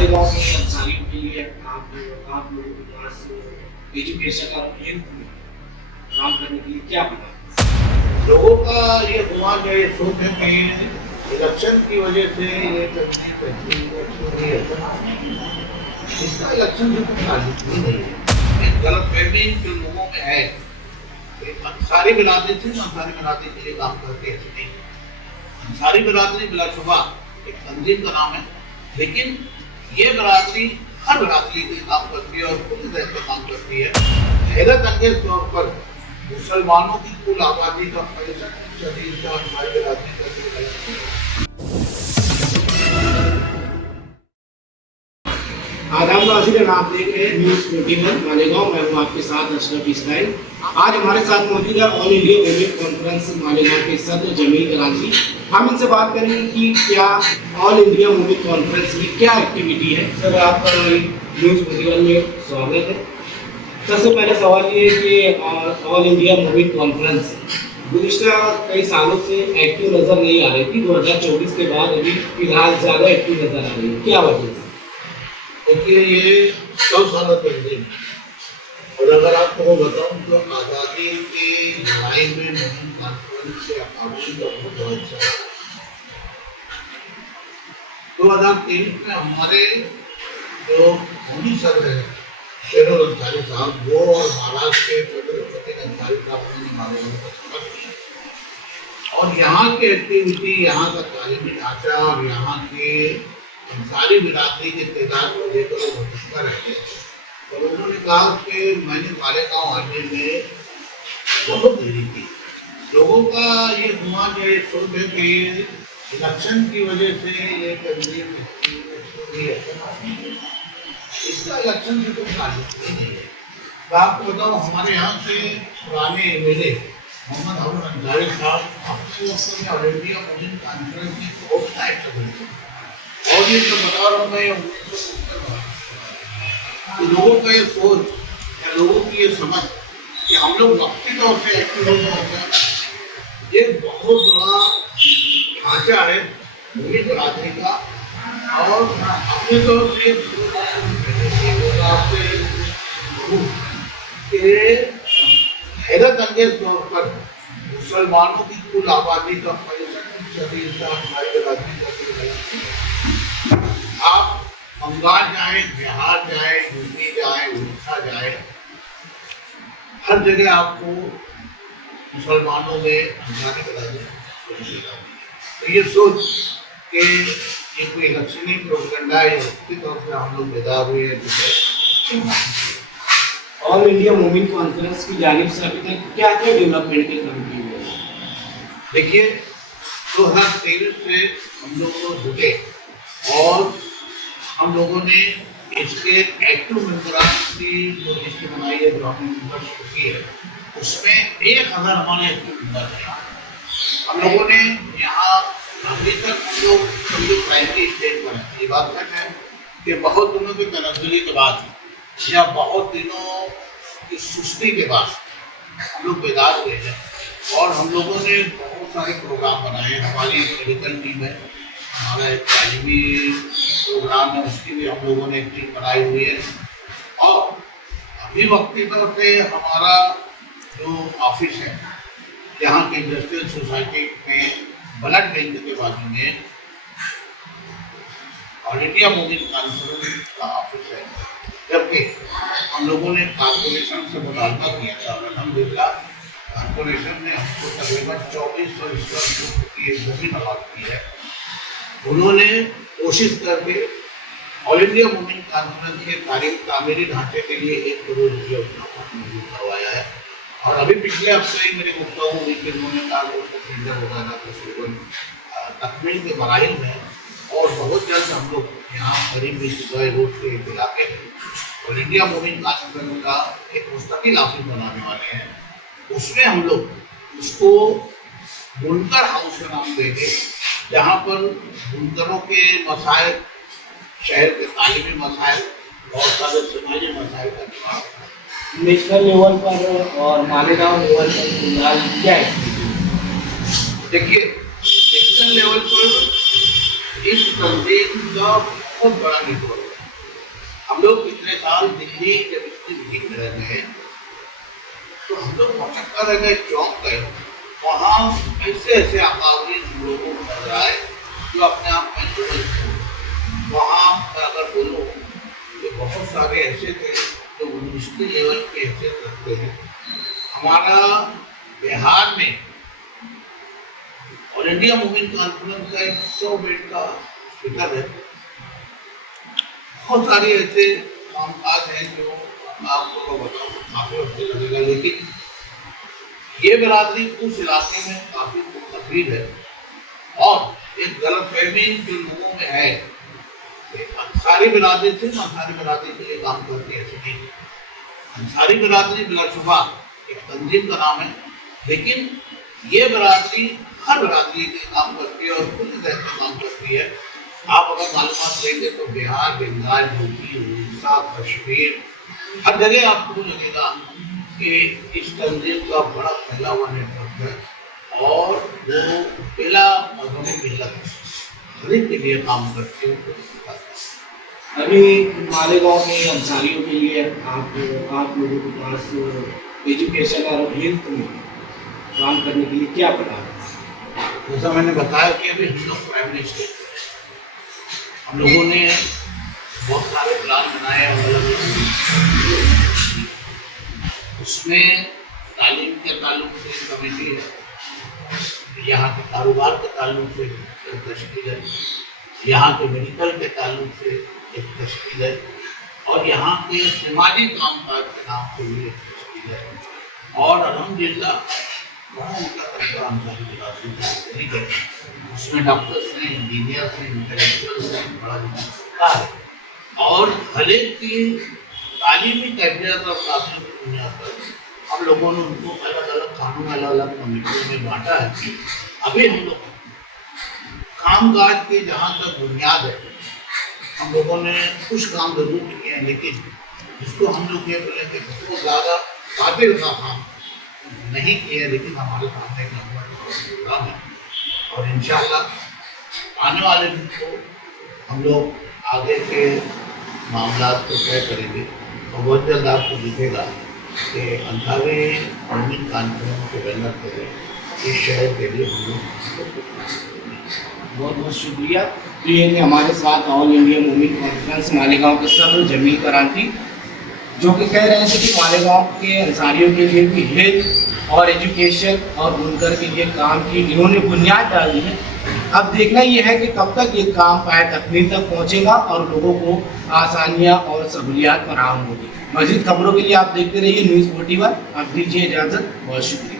मालेगांव में कर्मचारियों के लिए आप लोगों के पास एजुकेशन और काम करने के लिए क्या बना? लोगों का ये हुआ जो ये सोच है कहीं इलेक्शन की वजह से ये इसका इलेक्शन से कुछ ताल्लुक ही नहीं है। एक गलतफहमी जो लोगों में है अंसारी बिरादरी थी ना, अंसारी बिरादरी के लिए काम करते ऐसे नहीं। अंसारी बिरादरी बिलाशुबा एक तंजीम का नाम है, लेकिन ये बिरादरी हर बिरादरी के लिए काम करती है और पूरी तरह से काम करती है। हैरत अंगेज तौर पर मुसलमानों की कुल आबादी का 65% का अंसारी बिरादरी का। आदाब नाज़रीन, आप देख रहे हैं न्यूज़ 21 मालेगांव। मैं हूं आपके साथ अशरफ इस्माइल। आज हमारे साथ मौजूद है all India women conference Malegaon के सदर जमील कराची। हम इनसे बात करेंगे कि क्या ऑल इंडिया वुमेन कॉन्फ्रेंस की क्या एक्टिविटी है। सर, आपका न्यूज़ 21 में स्वागत है। सबसे पहले सवाल ये है कि ऑल इंडिया वुमेन कॉन्फ्रेंस गुज़िश्ता कई सालों से एक्टिव नज़र नहीं आ रही थी। 2024 के बाद अभी फिलहाल ज़्यादा एक्टिव नज़र आ रही है, क्या वजह है? देखिए, ये 100 साल पहले और अगर आपको बताऊं तो आज़ादी की लड़ाई में वुमेन कॉन्फ्रेंस के अकाउंट का बहुत अच्छा 2023 में हमारे जो मोदी सदर है शेरोल अंसारी साहब, वो और महाराष्ट्र के सदर अंसारी साहब और यहाँ की एक्टिविटी, यहाँ का तालीमी ढांचा और यहाँ के अंसारी बिरादरी के तादाद को लेकर वो भटकता रहे। तो उन्होंने कहा कि मैंने मालेगांव आने में बहुत देरी की। लोगों का ये हुआ जो ये सोच है कि इलेक्शन की वजह से ये तंजीम इसका इलेक्शन से कुछ ताल्लुक ही नहीं है। तो आपको बताओ, हमारे यहाँ से पुराने एमएलए मोहम्मद हारून अंसारी साहब अपने वक्त में ऑल इंडिया वुमेन कॉन्फ्रेंस की बहुत टाइप से और ये जो बता रहा हूँ मैं, लोगों का ये सोच या लोगों की ये समझ कि हम लोग वक्ती तौर से एक्टिव होते हैं, ये बहुत बड़ा ढांचा है वुमेन बिरादरी का। और अपने तौर से हैरत अंगेज तौर पर मुसलमानों की कुल आबादी का 65% हमारी बिरादरी का। आप बंगाल जाए, बिहार जाए, यूपी जाए, उड़ीसा जाए, हर जगह आपको मुसलमानों में अंसारी बिरादरी। तो ये सोच कि ये कोई इलेक्शनी प्रोपेगेंडा है, उसके तौर से हम लोग बेदार हुए हैं। ऑल इंडिया वुमेन कॉन्फ्रेंस की जानिब से अभी तक क्या क्या डेवलपमेंट के काम किए गए? देखिए, 2023 से हम लोग को जुटे और हम लोगों ने इसके एक्टिव मेंबरान की जो लिस्ट बनाई है, जो हमने मेंबरशिप की है, उसमें 1000 हमारे एक्टिव मेंबर हैं। हम लोगों ने यहाँ अभी तक हम लोग प्राइमरी स्टेज पर हैं। ये बात सच है कि बहुत दिनों की तनज़्ज़ुली के बाद या बहुत दिनों की सुस्ती के बाद हम लोग बेदार हुए हैं और हम लोगों ने बहुत सारे प्रोग्राम बनाए हैं। हमारी मेडिकल टीम है, हमारा एक तालीमी प्रोग्राम है, उसकी भी हम लोगों ने एक टीम बनाई हुई है। और अभी वक्ती तौर से हमारा जो ऑफिस है यहाँ के इंडस्ट्रियल सोसाइटी में ब्लड बैंक के बाजू में ऑल इंडिया वुमेन कॉन्फ्रेंस का ऑफिस है। जबकि हम लोगों ने कॉर्पोरेशन से मुतालबा किया था और अल्हम्दुलिल्लाह कॉर्पोरेशन ने हमको तकरीबन 2400 स्क्वायर फुट की एक जमीन अलॉट की है। उन्होंने कोशिश करके ऑल इंडिया वुमेन कॉन्फ्रेंस के तामीरी ढांचे के लिए 1 करोड़ रुपया मंजूर करवाया है। और अभी पिछले हफ्ते ही मेरे गुफ्तगू हुई कि उन्होंने कहा कि उसको टेंडर होगा तकमील के मराहिल में और बहुत जल्द हम लोग यहाँ करीब सुबह रोड के एक इलाके में ऑल इंडिया वुमेन कॉन्फ्रेंस का एक मुस्तकिल ऑफिस बनाने वाले हैं। उसमें हम लोग उसको बुनकर हाउस का नाम देंगे, जहाँ पर बुनकरों के मसाइल, शहर के तालीमी मसाइल और सारे समाजी मसाइल का निवारण। नेशनल लेवल पर और मालेगांव लेवल पर फिलहाल क्या है? देखिए, नेशनल लेवल पर इस तंजीम का बहुत बड़ा नेटवर्क है। हम लोग पिछले साल दिल्ली जब इसकी मीटिंग में रह गए तो हम लोग मचक्का रह गए, चौंक गए। वहाँ ऐसे ऐसे अकाउंट लोगों को नजर आए जो अपने आप में जुड़े थे। वहाँ पर अगर बोलो तो बहुत सारे ऐसे थे जो यूनिवर्सिटी लेवल पे हैसियत रखते हैं। हमारा बिहार में ऑल इंडिया मूवमेंट कॉन्फ्रेंस का 100 बेड का हॉस्पिटल है। बहुत सारे ऐसे कामकाज हैं जो आपको बताऊं काफी अच्छे लगेगा, लेकिन ये बिरादरी उस इलाके में काफी तकलीफ है और एक गलतफहमी जो लोगों में है अंसारी बिरादरी से अंसारी बिरादरी के लिए काम करती है। ऐसे नहीं, अंसारी बिरादरी बिलाशुबा एक तंजीम का नाम है, लेकिन ये बिरादरी हर बिरादरी के काम करती है और पूरी तरह से काम करती है। आप अगर मालूमात लेंगे तो बिहार, बंगाल, यूपी, उड़ीसा, कश्मीर, हर जगह आपको लगेगा कि इस तंजीम का बड़ा फैला हुआ नेटवर्क है और वो पहला मजहबी मिल्लत गरीब के लिए काम करते हैं। अभी मालेगांव में अंसारियों के लिए आप लोगों के पास एजुकेशन और हेल्थ में काम करने के लिए क्या प्लान है? जैसा मैंने बताया कि अभी हम लोग प्राइमरी स्टेज पर हम लोगों ने बहुत सारे प्लान बनाए हैं। उसमें तालीम के ताल्लुक से कमेटी है, यहाँ के कारोबार के ताल्लुक से एक तश्कील है, यहाँ के मेडिकल के ताल्लुक से एक तश्कील है और यहाँ के समाजी कामकाज के नाम से भी एक तश्कील है। और अल्हम्दुलिल्लाह बड़ा उनका तस्वीर अंसारी बिरादरी है। उसमें डॉक्टर्स हैं, इंजीनियर्स हैं, इंटेलेक्चुअल्स हैं, बड़ा जिम्मेदार है और हर एक की तालीमी कैफियत और काबिलियत की बुनियाद पर हम लोगों ने उनको अलग अलग कानून, अलग अलग कमेटियों में बांटा है। अभी हम लोग कामकाज की जहाँ तक बुनियाद है हम लोगों ने कुछ काम जरूर किए हैं, लेकिन जिसको हम लोग ये बोले कि बहुत ज़्यादा काबिल का काम नहीं किया, लेकिन हमारे सामने एक लंबा प्रोग्राम है और इंशाअल्लाह आने वाले दिन को हम लोग आगे के मामला को तय करेंगे और बहुत जल्द आपको दिखेगा कि अंसारी मूवमेंट कॉन्फ्रेंस के बैनर पर इस शहर के लिए हम लोग बहुत बहुत शुक्रिया। तो ये थे हमारे साथ all India movement conference Malegaon के सदर जमील करांती, जो कि कह रहे थे कि मालेगांव के अंसारियों के लिए भी हेल्थ और एजुकेशन और बुनकर के लिए काम की इन्होंने बुनियाद डाल दी है। अब देखना ये है कि कब तक ये काम पाए तकमील तक पहुँचेगा और लोगों को आसानियाँ और सहूलियात फराहम होगी। मज़ीद खबरों के लिए आप देखते रहिए न्यूज़ 41। अब दीजिए इजाज़त, बहुत शुक्रिया।